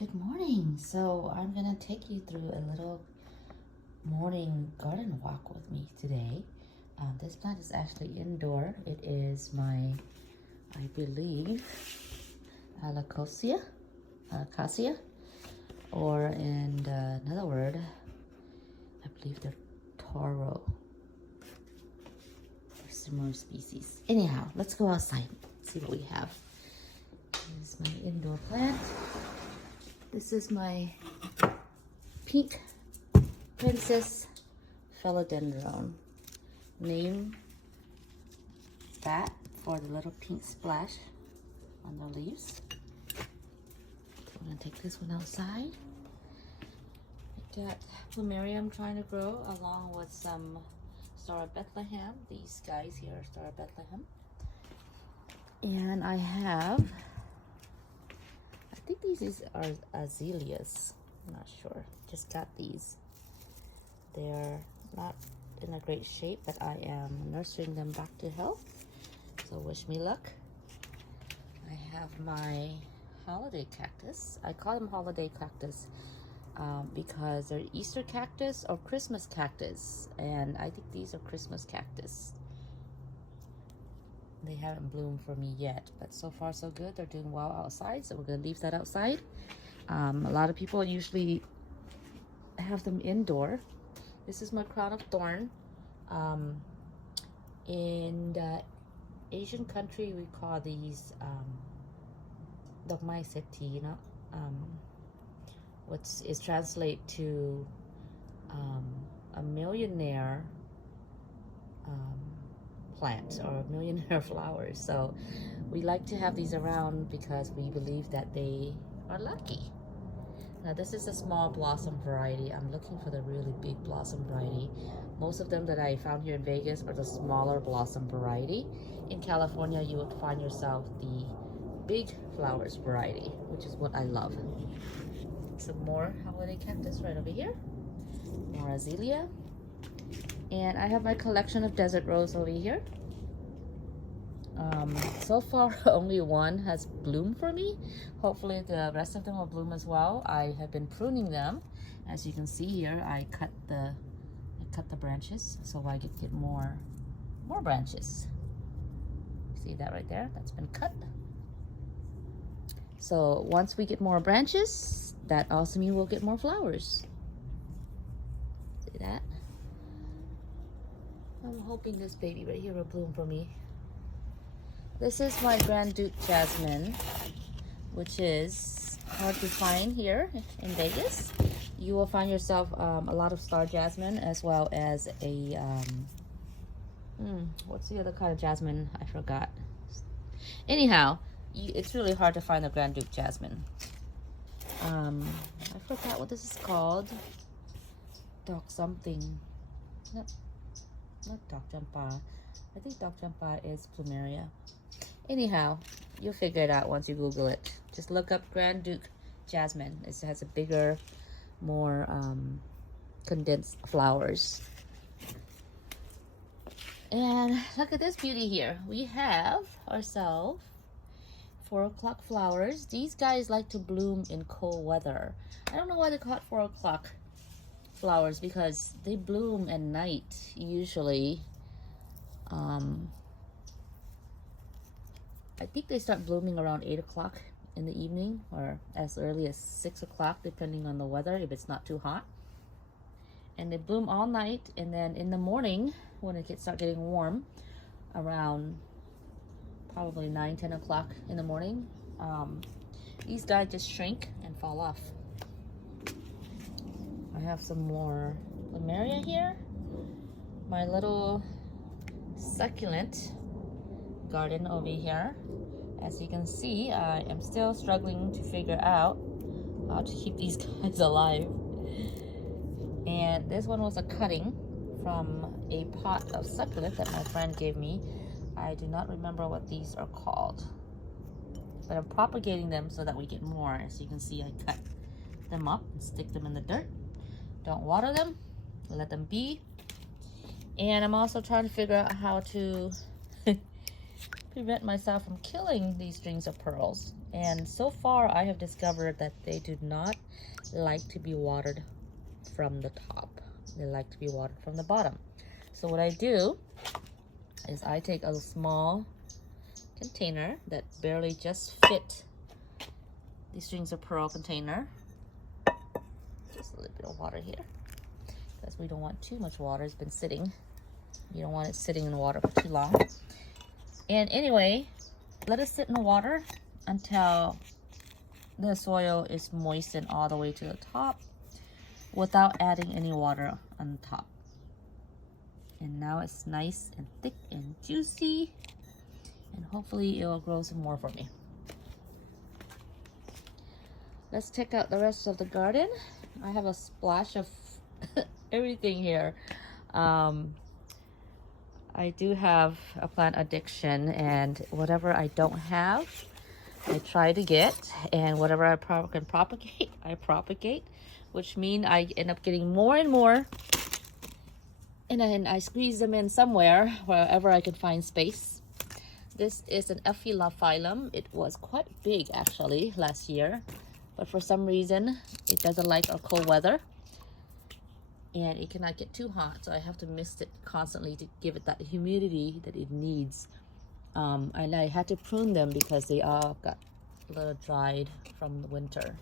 Good morning. So I'm gonna take you through a little morning garden walk with me today. This plant is actually indoor. It is my, I believe, Alacasia, or in another word, I believe the Toro, or similar species. Anyhow, let's go outside, see what we have. This is my indoor plant. This is my pink Princess Philodendron. Name that for the little pink splash on the leaves. I'm gonna take this one outside. I got plumeria I'm trying to grow along with some Star of Bethlehem. These guys here are Star of Bethlehem. And I have, I think these are azaleas. I'm not sure. Just got these. They're not in a great shape, but I am nurturing them back to health. So wish me luck. I have my holiday cactus. I call them holiday cactus because they're Easter cactus or Christmas cactus. And I think these are Christmas cactus. They haven't bloomed for me yet, but so far so good. They're doing well outside, so we're gonna leave that outside. A lot of people usually have them indoor. This is my crown of thorn. In the Asian country, we call these Dokmai Seti, you know, which is translate to a millionaire plant or millionaire flowers. So we like to have these around because we believe that they are lucky. Now this is a small blossom variety. I'm looking for the really big blossom variety. Most of them that I found here in Vegas are the smaller blossom variety. In California, you would find yourself the big flowers variety, which is what I love. Some more holiday cactus right over here. More azalea. And I have my collection of desert rose over here. So far, only one has bloomed for me. Hopefully the rest of them will bloom as well. I have been pruning them. As you can see here, I cut the branches so I could get more branches. See that right there? That's been cut. So once we get more branches, that also means we'll get more flowers. See that? I'm hoping this baby right here will bloom for me. This is my Grand Duke Jasmine, which is hard to find here in Vegas. You will find yourself a lot of star jasmine as well as a, what's the other kind of jasmine? I forgot. Anyhow, it's really hard to find the Grand Duke Jasmine. I forgot what this is called. Doc something. Not Doc Jampa. I think Doc Jampa is plumeria. Anyhow, you'll figure it out once you Google it. Just look up Grand Duke Jasmine. It has a bigger, more condensed flowers. And look at this beauty here. We have ourselves 4 o'clock flowers. These guys like to bloom in cold weather. I don't know why they call it 4 o'clock flowers, because they bloom at night usually. I think they start blooming around 8 o'clock in the evening, or as early as 6 o'clock depending on the weather, if it's not too hot. And they bloom all night, and then in the morning when it start getting warm, around probably 9-10 o'clock in the morning, these guys just shrink and fall off. I have some more plumeria here. My little succulent garden over here. As you can see, I am still struggling to figure out how to keep these guys alive. And this one was a cutting from a pot of succulent that my friend gave me. I do not remember what these are called, but I'm propagating them so that we get more. As you can see, I cut them up and stick them in the dirt. Don't water them, let them be. And I'm also trying to figure out how to prevent myself from killing these strings of pearls. And so far, I have discovered that they do not like to be watered from the top. They like to be watered from the bottom. So what I do is I take a small container that barely just fit the strings of pearl container. Just a little bit of water here, because we don't want too much water. It's been sitting. You don't want it sitting in the water for too long. And anyway, let it sit in the water until the soil is moistened all the way to the top without adding any water on the top. And now it's nice and thick and juicy, and hopefully it will grow some more for me. Let's check out the rest of the garden. I have a splash of everything here. I do have a plant addiction, and whatever I don't have, I try to get, and whatever I can propagate, I propagate, which means I end up getting more and more, and then I squeeze them in somewhere, wherever I can find space. This is an Epiphyllum. It was quite big actually last year, but for some reason it doesn't like our cold weather, and it cannot get too hot, so I have to mist it constantly to give it that humidity that it needs. And I had to prune them because they all got a little dried from the winter.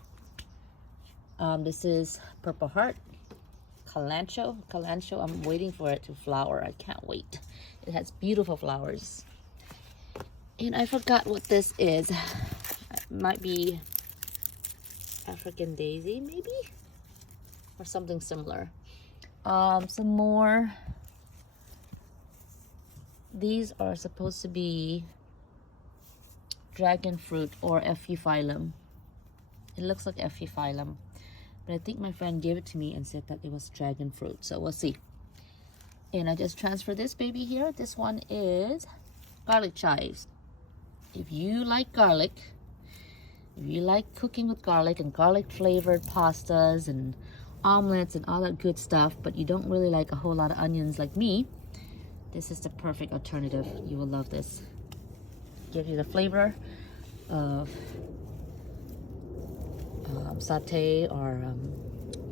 This is Purple Heart, Kalanchoe. I'm waiting for it to flower. I can't wait. It has beautiful flowers. And I forgot what this is. It might be African daisy, maybe, or something similar. Some more. These are supposed to be dragon fruit or Epiphyllum. It looks like Epiphyllum, but I think my friend gave it to me and said that it was dragon fruit, so we'll see. And I just transferred this baby here. This one is garlic chives. If you like garlic, if you like cooking with garlic and garlic flavored pastas and omelets and all that good stuff, but you don't really like a whole lot of onions like me, this is the perfect alternative. You will love this. Give you the flavor of saute or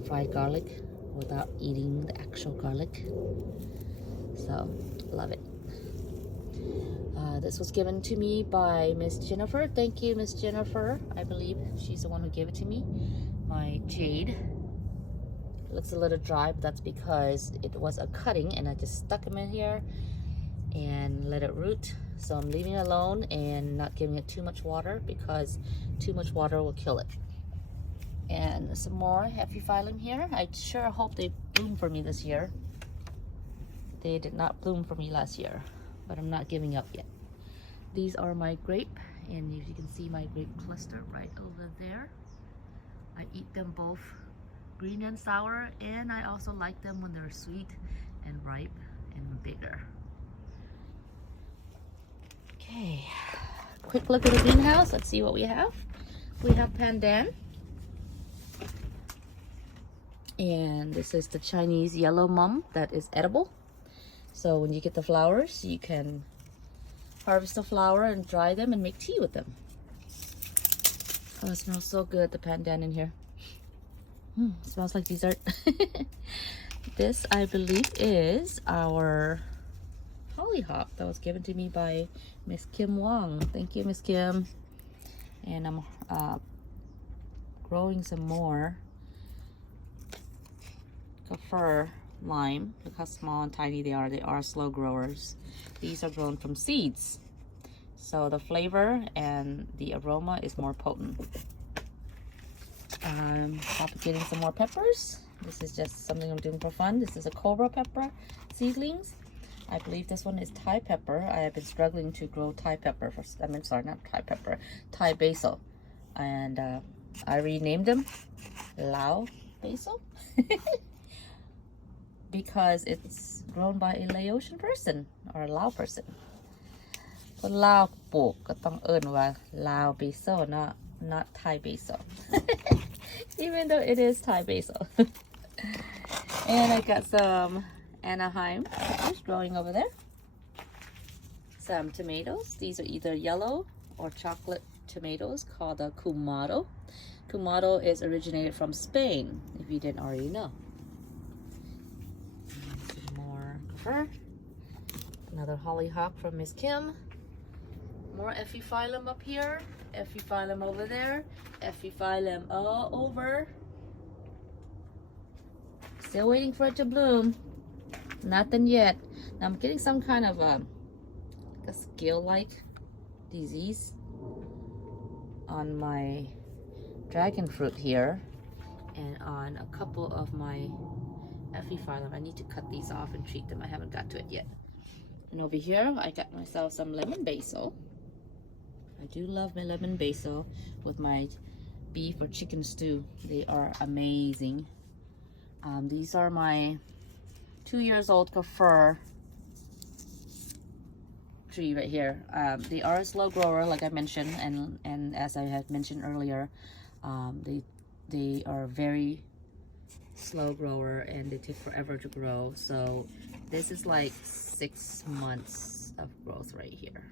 fried garlic without eating the actual garlic. So, love it. This was given to me by Miss Jennifer. Thank you, Miss Jennifer. I believe she's the one who gave it to me. My jade. It looks a little dry, but that's because it was a cutting and I just stuck them in here and let it root. So I'm leaving it alone and not giving it too much water, because too much water will kill it. And some more Epiphyllum here. I sure hope they bloom for me this year. They did not bloom for me last year, but I'm not giving up yet. These are my grape, and if you can see my grape cluster right over there. I eat them both green and sour, and I also like them when they're sweet and ripe and bigger. Okay, quick look at the greenhouse. Let's see what we have. We have pandan, and this is the Chinese yellow mum that is edible. So when you get the flowers, you can harvest the flower and dry them and make tea with them. Oh, it smells so good, the pandan in here. Smells like dessert. This, I believe, is our hollyhock that was given to me by Miss Kim Wong. Thank you, Miss Kim. And I'm growing some more kaffir lime. Look how small and tiny they are. They are slow growers. These are grown from seeds, so the flavor and the aroma is more potent. I'm propagating some more peppers. This is just something I'm doing for fun. This is a cobra pepper seedlings. I believe this one is Thai pepper. I have been struggling to grow Thai pepper for, not Thai pepper, Thai basil. And I renamed them Lao basil because it's grown by a Laotian person or a Lao person. คนลาวปลูกก็ต้องเอิ้นว่า Lao basil, not Thai basil. Even though it is Thai basil. And I got some Anaheim peppers growing over there. some tomatoes. These are either yellow or chocolate tomatoes called a Kumaro. Kumaro is originated from Spain, if you didn't already know. Some more gopher. Another hollyhock from Miss Kim. More Epiphyllum up here. Epiphyllum over there. Epiphyllum all over. Still waiting for it to bloom. Nothing yet. Now I'm getting some kind of a scale-like disease on my dragon fruit here and on a couple of my Epiphyllum. I need to cut these off and treat them. I haven't got to it yet. And over here I got myself some lemon basil. I do love my lemon basil with my beef or chicken stew. They are amazing. These are my 2 years old gopher tree right here. They are a slow grower, like I mentioned, and as I had mentioned earlier, they are very slow grower and they take forever to grow. So this is like 6 months of growth right here,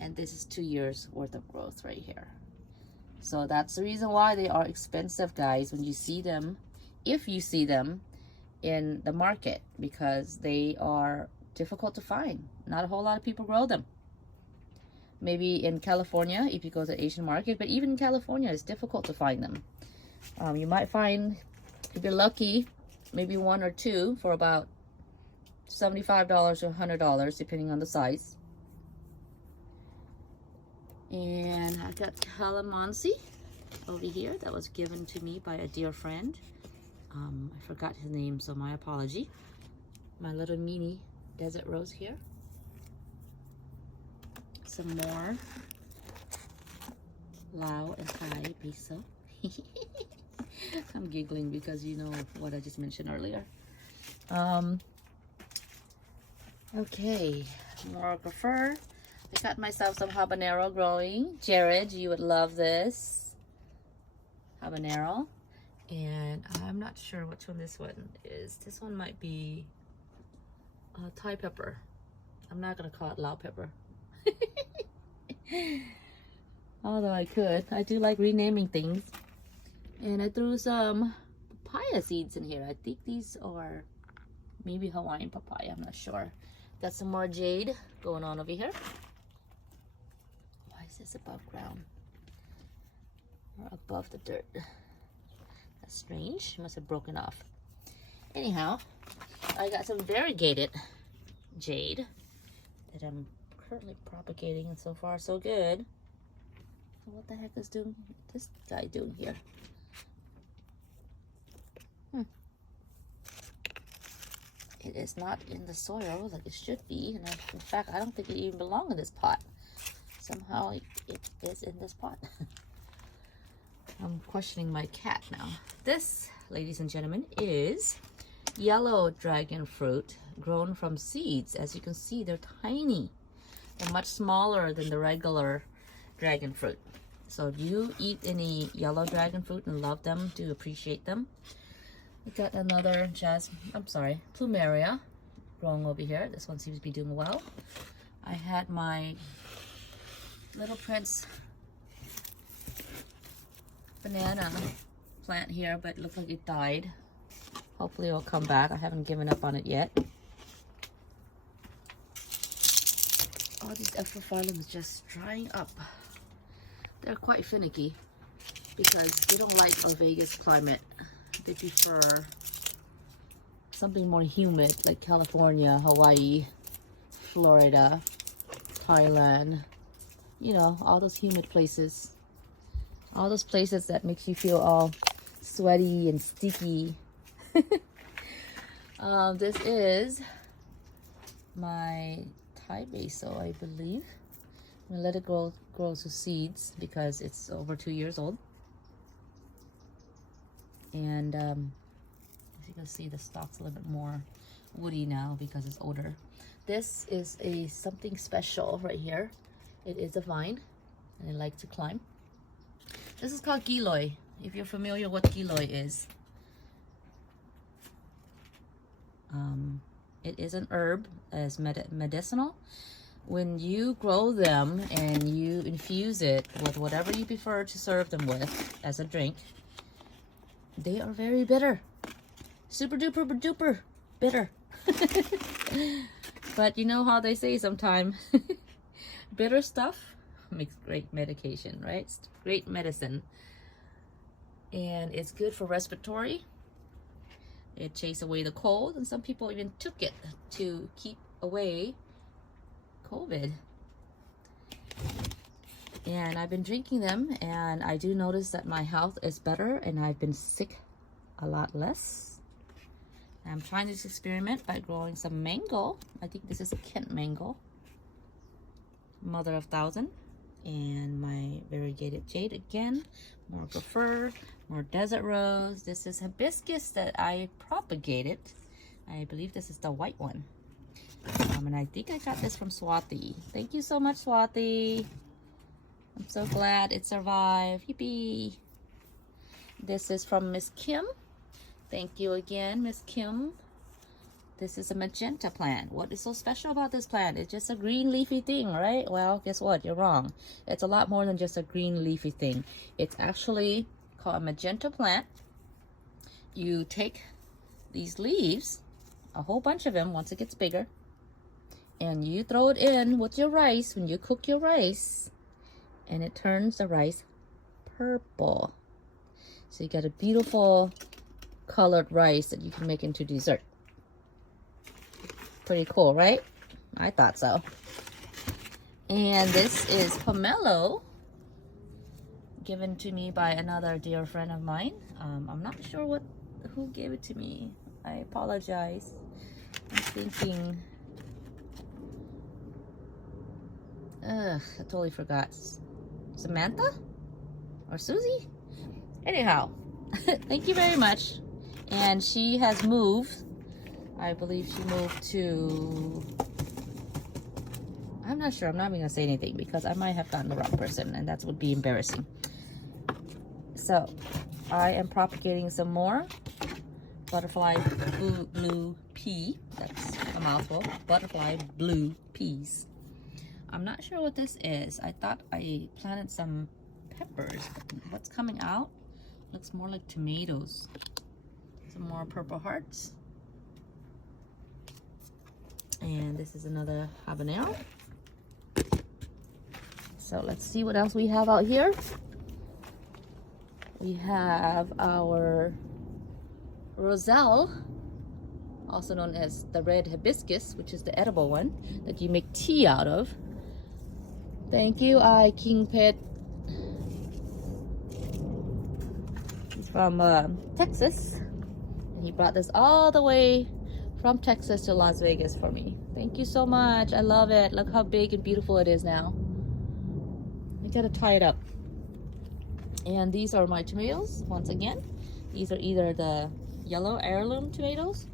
and this is 2 years worth of growth right here. So that's the reason why they are expensive, guys, when you see them, if you see them in the market, because they are difficult to find. Not a whole lot of people grow them. Maybe in California if you go to the Asian market, but even in California it's difficult to find them. You might find, if you're lucky, maybe 1 or 2 for about $75 or $100 depending on the size. And I got calamansi over here that was given to me by a dear friend. I forgot his name, so my apology. My little mini desert rose here. Some more Lao and Thai basil. I'm giggling because you know what I just mentioned earlier. Okay, more gopher. I got myself some habanero growing. Jared, you would love this habanero. And I'm not sure which one this one is. This one might be Thai pepper. I'm not gonna call it Lao pepper. Although I could. I do like renaming things. And I threw some papaya seeds in here. I think these are maybe Hawaiian papaya. I'm not sure. Got some more jade going on over here. Why is this above ground? Or above the dirt? That's strange. It must have broken off. Anyhow, I got some variegated jade that I'm currently propagating, and so far so good. So what the heck is this guy doing here? It is not in the soil like it should be, and in fact I don't think it even belongs in this pot. Somehow it is in this pot. I'm questioning my cat now. This, ladies and gentlemen, is yellow dragon fruit grown from seeds. As you can see, they're tiny. They're much smaller than the regular dragon fruit. So if you eat any yellow dragon fruit and love them, do appreciate them. We got another plumeria growing over here. This one seems to be doing well. I had my Little Prince banana plant here, but it looks like it died. Hopefully it'll come back. I haven't given up on it yet. All these epiphyllum is just drying up. They're quite finicky because they don't like a Vegas climate. They prefer something more humid like California, Hawaii, Florida, Thailand. You know, all those humid places. All those places that makes you feel all sweaty and sticky. This is my Thai basil, I believe. I'm gonna let it grow to seeds because it's over 2 years old. And as you can see, the stalk's a little bit more woody now because it's older. This is something special right here. It is a vine, and it likes to climb. This is called giloy, if you're familiar what giloy is. It is an herb, it's medicinal. when you grow them and you infuse it with whatever you prefer to serve them with as a drink, they are very bitter. Super duper duper bitter. But you know how they say sometimes, bitter stuff makes great medication, right? It's great medicine. And it's good for respiratory. It chases away the cold, and some people even took it to keep away COVID. And I've been drinking them, and I do notice that my health is better, and I've been sick a lot less. I'm trying this experiment by growing some mango. I think this is Kent mango, mother of thousand. And my variegated jade again, more preferred, more desert rose. This is hibiscus that I propagated. I believe this is the white one. And I think I got this from Swati. Thank you so much, Swati. I'm so glad it survived. Yippee. This is from Miss Kim. Thank you again, Miss Kim. This is a magenta plant. What is so special about this plant? It's just a green leafy thing, right? Well, guess what? You're wrong. It's a lot more than just a green leafy thing. It's actually called a magenta plant. You take these leaves, a whole bunch of them once it gets bigger, and you throw it in with your rice when you cook your rice, and it turns the rice purple. So you got a beautiful colored rice that you can make into dessert. Pretty cool, right? I thought so. And this is pomelo, given to me by another dear friend of mine. I'm not sure who gave it to me. I apologize. I'm thinking, I totally forgot. Samantha or Susie? Anyhow, thank you very much. And she has moved. I believe she moved to, I'm not sure. I'm not even gonna say anything because I might have gotten the wrong person, and that would be embarrassing. So I am propagating some more butterfly blue pea. That's a mouthful. Butterfly blue peas. I'm not sure what this is. I thought I planted some peppers, but what's coming out looks more like tomatoes. Some more purple hearts. And this is another habanero. So let's see what else we have out here. We have our roselle, also known as the red hibiscus, which is the edible one that you make tea out of. Thank you, King Pet. He's from Texas. And he brought this all the way from Texas to Las Vegas for me. Thank you so much. I love it. Look how big and beautiful it is now. I gotta tie it up. And these are my tomatoes. Once again, these are either the yellow heirloom tomatoes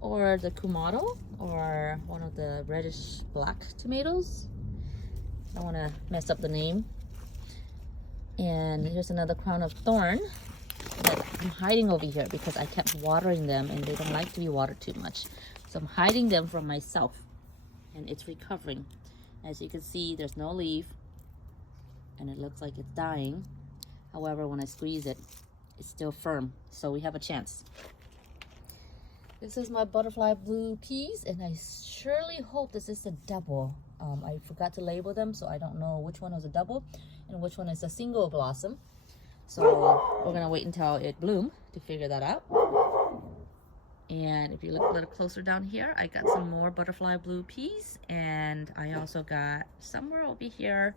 or the Kumado, or one of the reddish black tomatoes. I don't want to mess up the name. And here's another crown of thorn that I'm hiding over here because I kept watering them and they don't like to be watered too much. So I'm hiding them from myself, and it's recovering. As you can see, there's no leaf and it looks like it's dying. However, when I squeeze it, it's still firm, so we have a chance. This is my butterfly blue peas, and I surely hope this is a double. I forgot to label them, so I don't know which one is a double and which one is a single blossom. So we're gonna wait until it blooms to figure that out. And if you look a little closer down here, I got some more butterfly blue peas, and I also got somewhere over here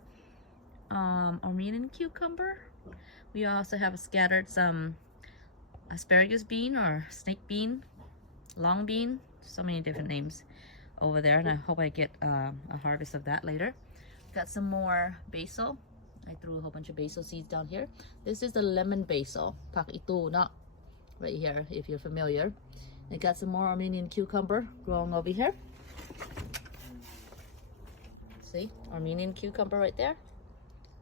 Armenian cucumber. We also have scattered some asparagus bean or snake bean, long bean, so many different names over there, and I hope I get a harvest of that later. Got some more basil. I threw a whole bunch of basil seeds down here. This is the lemon basil, pak itu na, right here, if you're familiar. I got some more Armenian cucumber growing over here. See, Armenian cucumber right there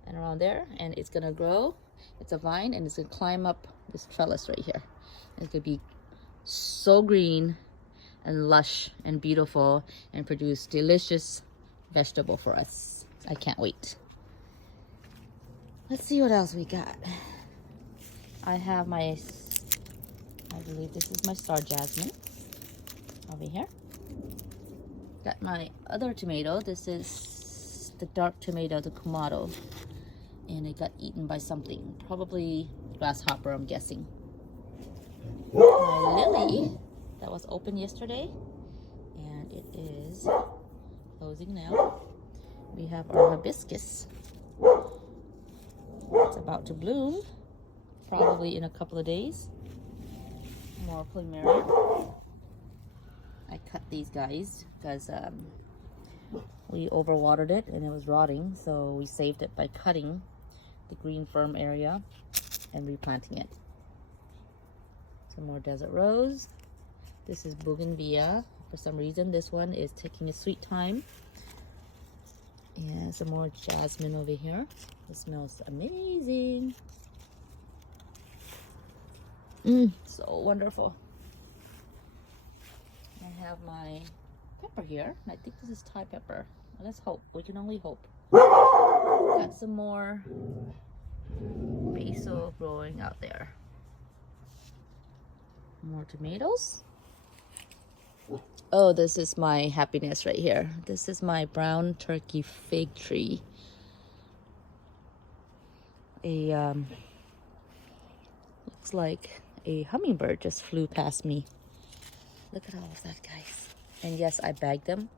and around there, and it's gonna grow. It's a vine, and it's gonna climb up this trellis right here. It's gonna be so green and lush and beautiful and produce delicious vegetable for us. I can't wait. Let's see what else we got. I have my, I believe this is my star jasmine over here. Got my other tomato. This is the dark tomato, the Kamado. And it got eaten by something. Probably grasshopper, I'm guessing. My lily that was open yesterday. And it is closing now. We have our hibiscus. It's about to bloom. Probably in a couple of days. More plumeria. I cut these guys because we overwatered it and it was rotting, so we saved it by cutting the green firm area and replanting it. Some more desert rose. This is bougainvillea. For some reason this one is taking a sweet time. And some more jasmine over here. It smells amazing. So wonderful. I have my pepper here. I think this is Thai pepper. Let's hope. We can only hope. Got some more basil growing out there. More tomatoes. Oh, this is my happiness right here. This is my brown turkey fig tree. Looks like a hummingbird just flew past me. Look at all of that, guys. And yes, I bagged them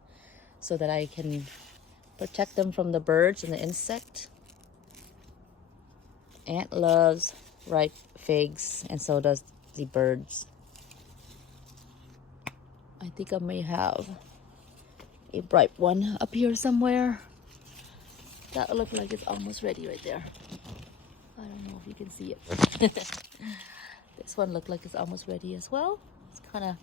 so that I can protect them from the birds and the insect. Ant loves ripe figs, and so does the birds. I think I may have a ripe one up here somewhere. That looks like it's almost ready right there. I don't know if you can see it. This one looked like it's almost ready as well. It's kind of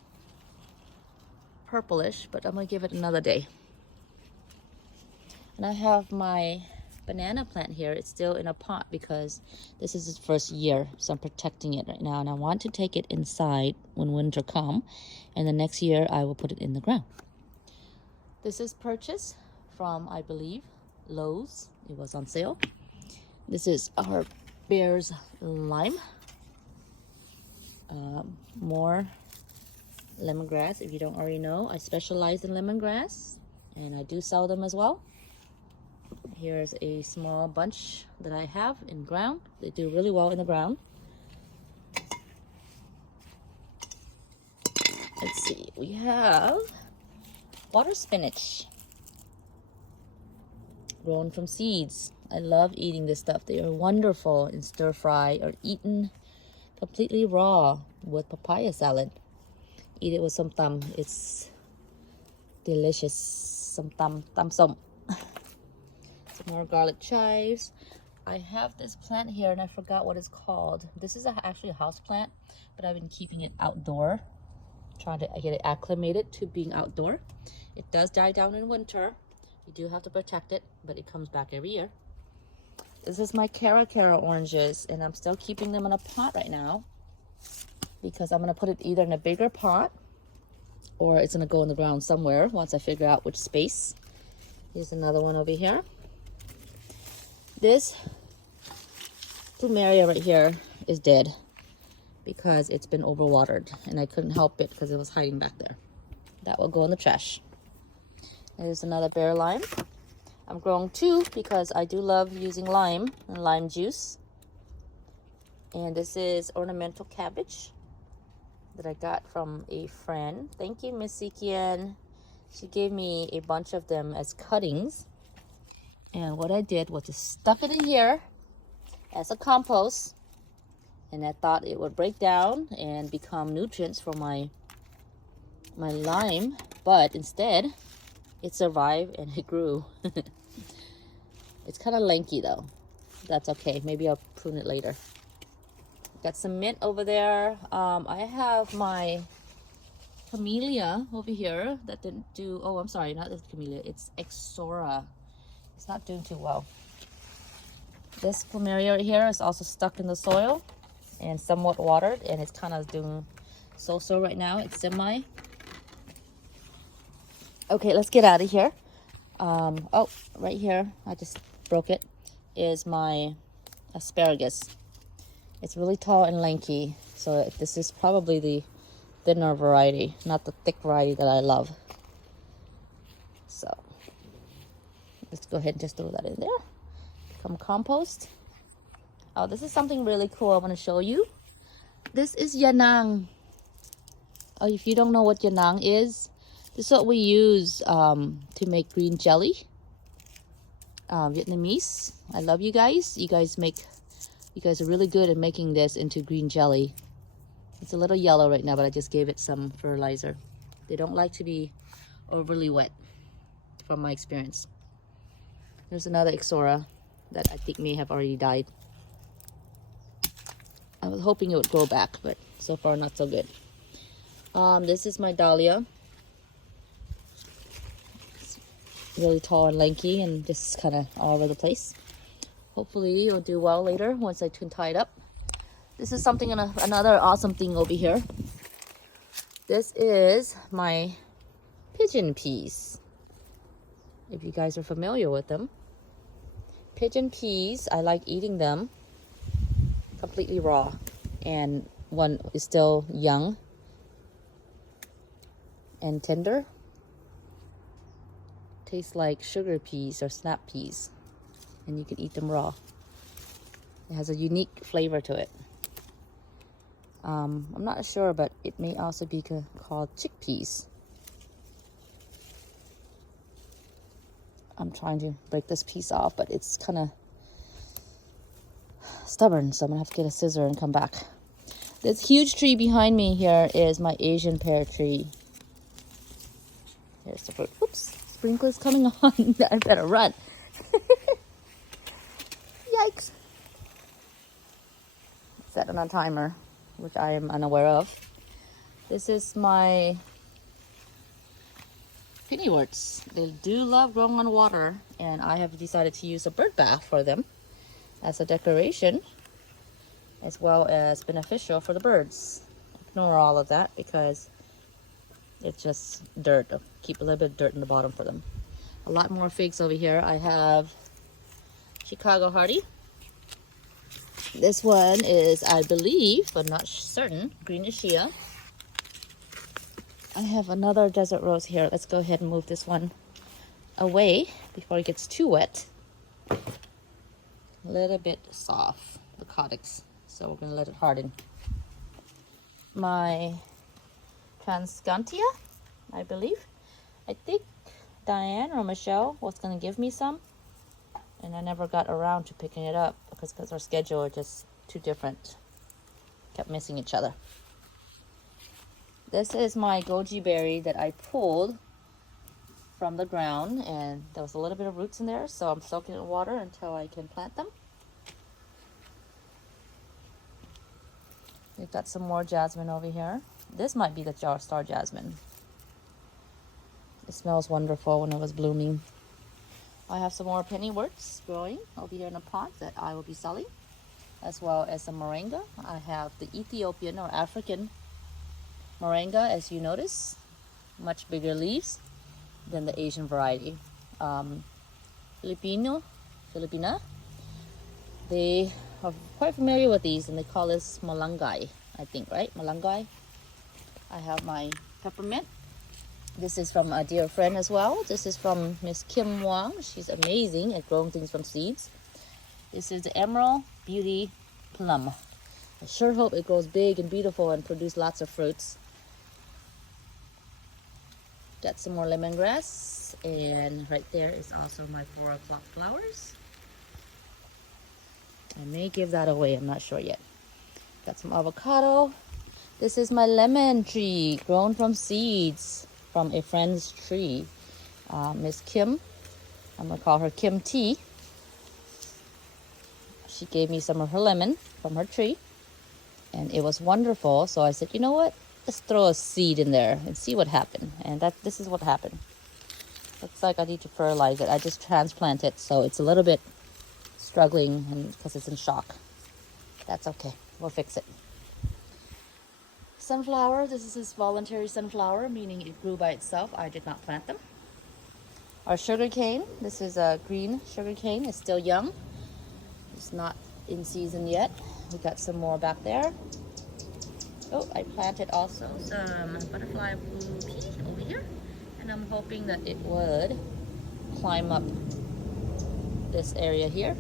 purplish, but I'm gonna give it another day. And I have my banana plant here. It's still in a pot because this is its first year, so I'm protecting it right now, and I want to take it inside when winter comes, and the next year I will put it in the ground. This is purchased from, I believe, Lowe's. It was on sale. This is our Bear's lime. More lemongrass. If you don't already know, I specialize in lemongrass and I do sell them as well. Here's a small bunch that I have in ground. They do really well in the ground. Let's see, we have water spinach grown from seeds. I love eating this stuff. They are wonderful in stir fry or eaten completely raw with papaya salad. Eat it with some tam. It's delicious. Some tam som. Some more garlic chives. I have this plant here and I forgot what it's called. This is actually a house plant, but I've been keeping it outdoor, trying to get it acclimated to being outdoor. It does die down in winter. You do have to protect it, but it comes back every year. This is my Cara oranges, and I'm still keeping them in a pot right now because I'm going to put it either in a bigger pot or it's going to go in the ground somewhere once I figure out which space. Here's another one over here. This plumeria right here is dead because it's been overwatered, and I couldn't help it because it was hiding back there. That will go in the trash. There's another bear lime. I'm growing two because I do love using lime and lime juice. And this is ornamental cabbage that I got from a friend. Thank you, Miss Sikian. She gave me a bunch of them as cuttings. And what I did was just stuck it in here as a compost. And I thought it would break down and become nutrients for my lime. But instead, it survived and it grew. It's kind of lanky though. That's okay. Maybe I'll prune it later. Got some mint over there. I have my camellia over here that didn't do, oh, I'm sorry, not this camellia. It's Exora. It's not doing too well. This plumeria right here is also stuck in the soil and somewhat watered, and it's kind of doing so-so right now. It's semi. Okay, let's get out of here. Oh, right here, I just broke it, is my asparagus. It's really tall and lanky, so this is probably the thinner variety, not the thick variety that I love. So let's go ahead and just throw that in there. Become compost. Oh, this is something really cool I want to show you. This is yanang. Oh, if you don't know what yanang is, this is what we use to make green jelly. Vietnamese. I love you guys. You guys are really good at making this into green jelly. It's a little yellow right now, but I just gave it some fertilizer. They don't like to be overly wet, from my experience. There's another Ixora that I think may have already died. I was hoping it would grow back, but so far not so good. This is my dahlia. It's really tall and lanky and just kind of all over the place. Hopefully it'll do well later once I can tie it up. This is something, another awesome thing over here. This is my pigeon peas. If you guys are familiar with them. Pigeon peas, I like eating them completely raw. And one is still young and tender. Tastes like sugar peas or snap peas. And you can eat them raw. It has a unique flavor to it. I'm not sure, but it may also be called chickpeas. I'm trying to break this piece off, but it's kind of stubborn, so I'm gonna have to get a scissor and come back. This huge tree behind me here is my Asian pear tree. Here's the fruit. Oops, sprinkler's coming on. I better run. Yikes. Set it on a timer, which I am unaware of. This is my pennyworts. They do love growing on water, and I have decided to use a bird bath for them as a decoration, as well as beneficial for the birds. Ignore all of that because it's just dirt. I'll keep a little bit of dirt in the bottom for them. A lot more figs over here. I have Chicago Hardy. This one is, I believe, but not certain, green Acacia. I have another desert rose here. Let's go ahead and move this one away before it gets too wet. A little bit soft, the caudex, so we're going to let it harden. My Transcantia, I believe. I think Diane or Michelle was going to give me some, and I never got around to picking it up because our schedule are just too different. Kept missing each other. This is my goji berry that I pulled from the ground, and there was a little bit of roots in there, so I'm soaking it in water until I can plant them. We've got some more jasmine over here. This might be the star jasmine. It smells wonderful when it was blooming. I have some more pennyworts growing over here in a pot that I will be selling, as well as some moringa. I have the Ethiopian or African moringa, as you notice, much bigger leaves than the Asian variety. Filipina, they are quite familiar with these, and they call this malunggay, I think, right? Malunggay. I have my peppermint. This is from a dear friend as well. This is from Miss Kim Wong. She's amazing at growing things from seeds. This is the Emerald Beauty Plum. I sure hope it grows big and beautiful and produce lots of fruits. Got some more lemongrass, and right there is also my 4 o'clock flowers. I may give that away, I'm not sure yet. Got some avocado. This is my lemon tree grown from seeds from a friend's tree. Miss Kim, I'm gonna call her Kim T. She gave me some of her lemon from her tree, and it was wonderful. So I said, you know what? Let's throw a seed in there and see what happened. And this is what happened. Looks like I need to fertilize it. I just transplanted, so it's a little bit struggling because it's in shock. That's okay. We'll fix it. Sunflower. This is this voluntary sunflower, meaning it grew by itself. I did not plant them. Our sugar cane, this is a green sugar cane. It's still young. It's not in season yet. We got some more back there. Oh, I planted also some butterfly blue pea over here. And I'm hoping that it would climb up this area here.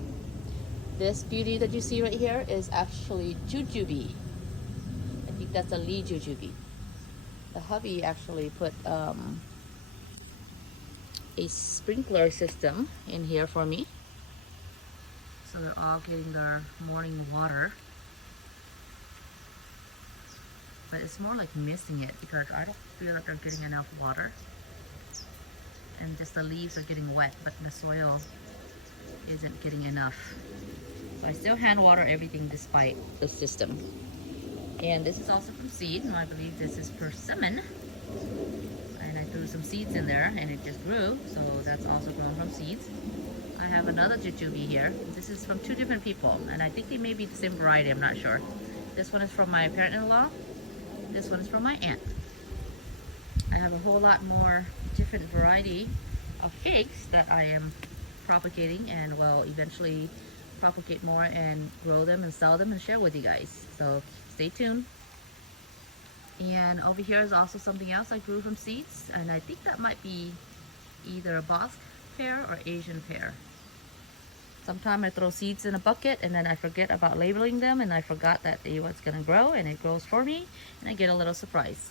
This beauty that you see right here is actually jujube. I think that's a Lee jujube. The hubby actually put a sprinkler system in here for me. So they're all getting their morning water. But it's more like missing it because I don't feel like they're getting enough water. And just the leaves are getting wet, but the soil isn't getting enough. So I still hand water everything despite the system. And this is also from seed, and I believe this is persimmon. And I threw some seeds in there and it just grew, so that's also grown from seeds. I have another jujube here. This is from two different people, and I think they may be the same variety, I'm not sure. This one is from my parent-in-law. This one is from my aunt. I have a whole lot more different variety of figs that I am propagating and will eventually propagate more and grow them and sell them and share with you guys. So stay tuned. And over here is also something else I grew from seeds, and I think that might be either a Bosque pear or Asian pear. Sometimes I throw seeds in a bucket and then I forget about labeling them, and I forgot that it was gonna grow, and it grows for me and I get a little surprise.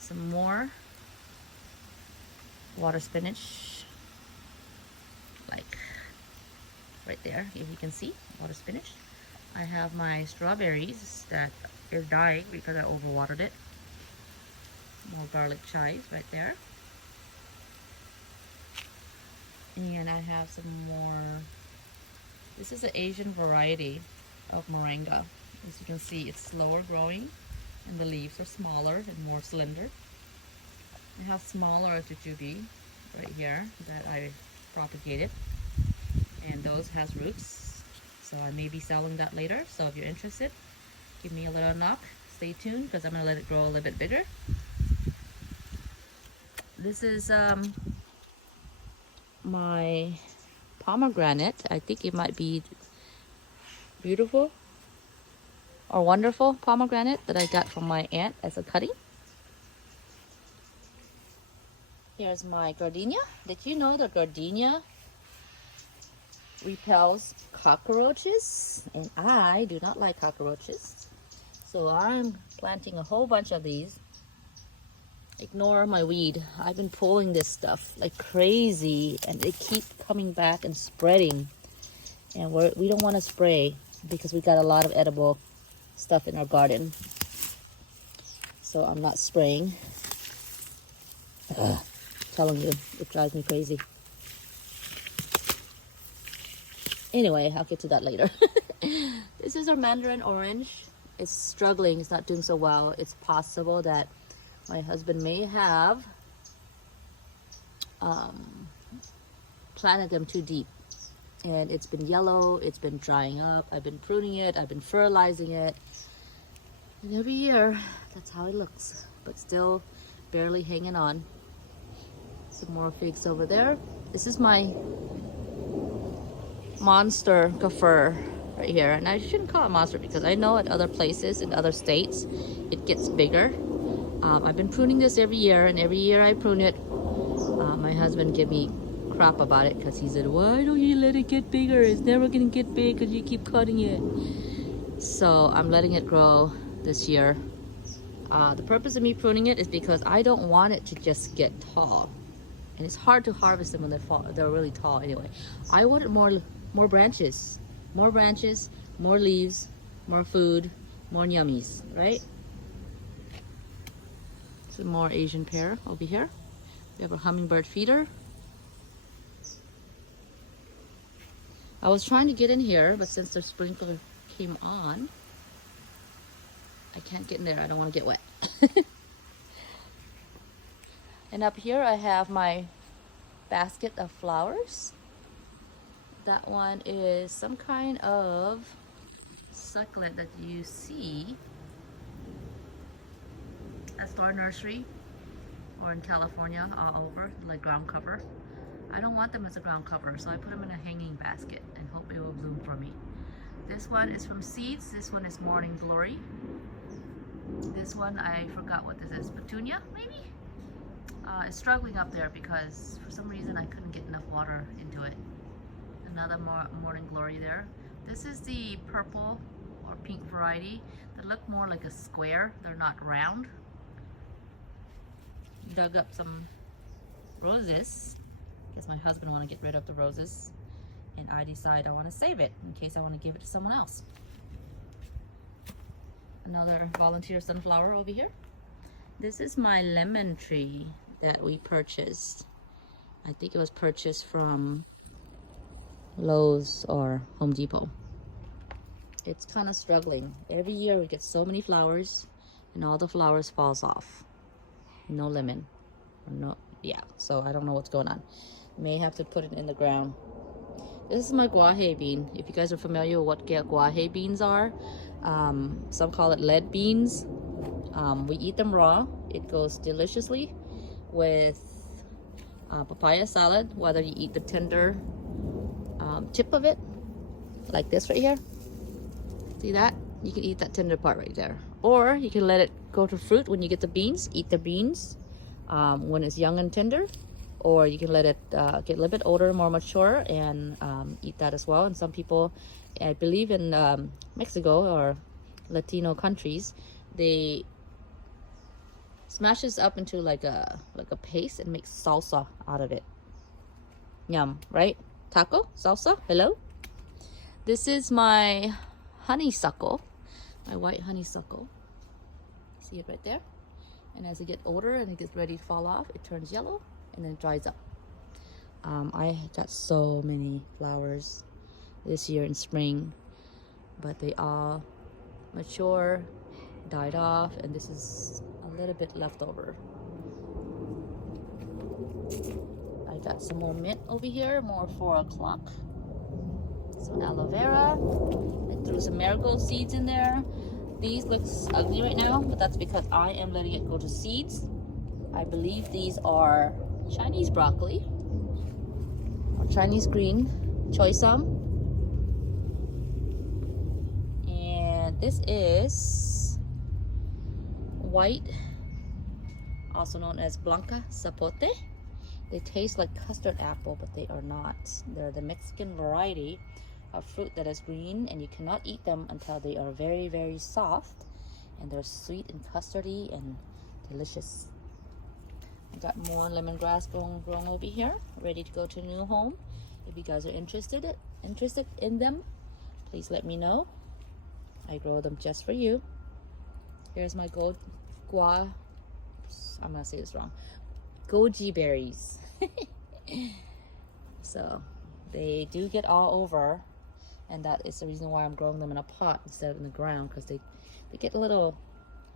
Some more water spinach, like right there, if you can see, water spinach. I have my strawberries that is dying because I overwatered it. More garlic chives right there. And I have some more. This is an Asian variety of moringa. As you can see, it's slower growing and the leaves are smaller and more slender. I have smaller jujube right here that I propagated, and those has roots, so I may be selling that later. So if you're interested, give me a little knock. Stay tuned because I'm gonna let it grow a little bit bigger. This is my pomegranate. I think it might be beautiful or wonderful pomegranate that I got from my aunt as a cutting. Here's my gardenia. Did you know the gardenia repels cockroaches? And I do not like cockroaches. So I'm planting a whole bunch of these. Ignore my weed. I've been pulling this stuff like crazy and they keep coming back and spreading. And we don't want to spray because we got a lot of edible stuff in our garden. So I'm not spraying. Telling you, it drives me crazy. Anyway, I'll get to that later. This is our mandarin orange. It's struggling, it's not doing so well. It's possible that my husband may have planted them too deep. And it's been yellow, it's been drying up. I've been pruning it, I've been fertilizing it. And every year, that's how it looks. But still barely hanging on. Some more figs over there. This is my monster gopher right here, and I shouldn't call it monster because I know at other places in other states it gets bigger. I've been pruning this every year, and every year I prune it, my husband give me crap about it because he said, why don't you let it get bigger? It's never gonna get big because you keep cutting it. So I'm letting it grow this year. The purpose of me pruning it is because I don't want it to just get tall. And it's hard to harvest them when they're really tall anyway. I wanted more branches, more leaves, more food, more yummies, right? Some more Asian pear over here. We have a hummingbird feeder. I was trying to get in here, but since the sprinkler came on, I can't get in there. I don't want to get wet. And up here I have my basket of flowers. That one is some kind of succulent that you see at Star Nursery or in California all over, like ground cover. I don't want them as a ground cover, so I put them in a hanging basket and hope it will bloom for me. This one is from Seeds. This one is Morning Glory. This one, I forgot what this is. Petunia, maybe? It's struggling up there because for some reason I couldn't get enough water into it. Another Morning Glory there. This is the purple or pink variety that look more like a square. They're not round. Dug up some roses because my husband want to get rid of the roses, and I decide I want to save it in case I want to give it to someone else. Another volunteer sunflower over here. This is my lemon tree that we purchased. I think it was purchased from Lowe's or Home Depot. It's kind of struggling. Every year we get so many flowers and all the flowers falls off. No lemon. Or no, yeah, so I don't know what's going on. May have to put it in the ground. This is my guaje bean. If you guys are familiar with what guaje beans are, some call it lead beans. We eat them raw. It goes deliciously with papaya salad, whether you eat the tender tip of it, like this right here. See that? You can eat that tender part right there. Or you can let it go to fruit when you get the beans. Eat the beans when it's young and tender. Or you can let it get a little bit older, more mature, and eat that as well. And some people, I believe in Mexico or Latino countries, they smash this up into like a paste and make salsa out of it. Yum, right? Taco, salsa, hello? This is my honeysuckle, my white honeysuckle. See it right there? And as it gets older and it gets ready to fall off, it turns yellow and then it dries up. I got so many flowers this year in spring, but they all mature, died off, and this is a little bit left over. I got some more mint over here, more 4 o'clock. Some aloe vera. I threw some marigold seeds in there. These look ugly right now, but that's because I am letting it go to seeds. I believe these are Chinese broccoli or Chinese green choy-sum. And this is white, also known as Blanca Zapote. They taste like custard apple, but they are not. They're the Mexican variety of fruit that is green, and you cannot eat them until they are very, very soft, and they're sweet and custardy and delicious. I got more lemongrass grown over here, ready to go to a new home. If you guys are interested in them, please let me know. I grow them just for you. Here's my I'm gonna say this wrong. Goji berries. So they do get all over, and that is the reason why I'm growing them in a pot instead of in the ground, because they get a little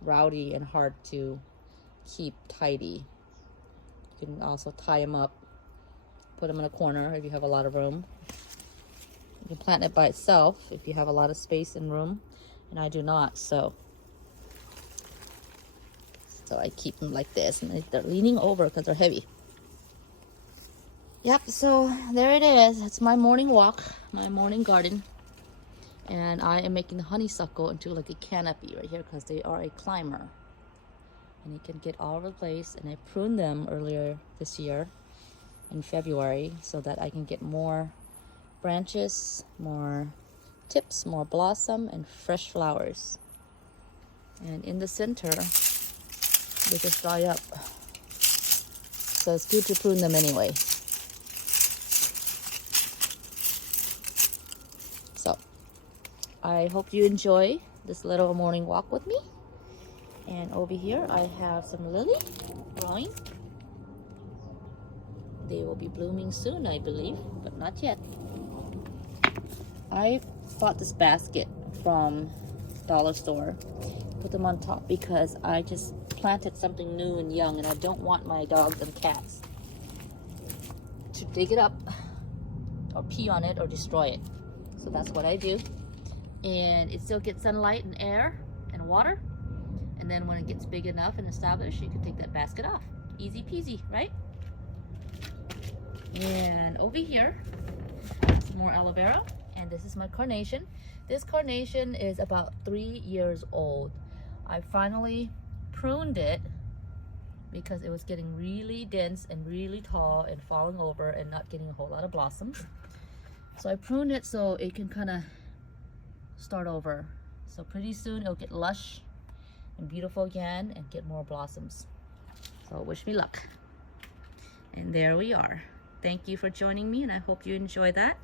rowdy and hard to keep tidy. You can also tie them up, put them in a corner if you have a lot of room. You can plant it by itself if you have a lot of space and room, and I do not, so I keep them like this, and they're leaning over because they're heavy. Yep, so there it is. It's my morning walk, my morning garden. And I am making the honeysuckle into like a canopy right here because they are a climber. And you can get all over the place. And I pruned them earlier this year in February so that I can get more branches, more tips, more blossom, and fresh flowers. And in the center, they just dry up. So it's good to prune them anyway. So I hope you enjoy this little morning walk with me. And over here I have some lily growing. They will be blooming soon, I believe, but not yet. I bought this basket from Dollar Store. Put them on top because I just planted something new and young, and I don't want my dogs and cats to dig it up or pee on it or destroy it. So that's what I do. And it still gets sunlight and air and water. And then when it gets big enough and established, you can take that basket off. Easy peasy, right? And over here, some more aloe vera. And this is my carnation. This carnation is about 3 years old. I finally pruned it because it was getting really dense and really tall and falling over and not getting a whole lot of blossoms. So I pruned it so it can kind of start over. So pretty soon it'll get lush and beautiful again and get more blossoms. So wish me luck. And there we are. Thank you for joining me, and I hope you enjoy that.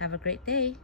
Have a great day.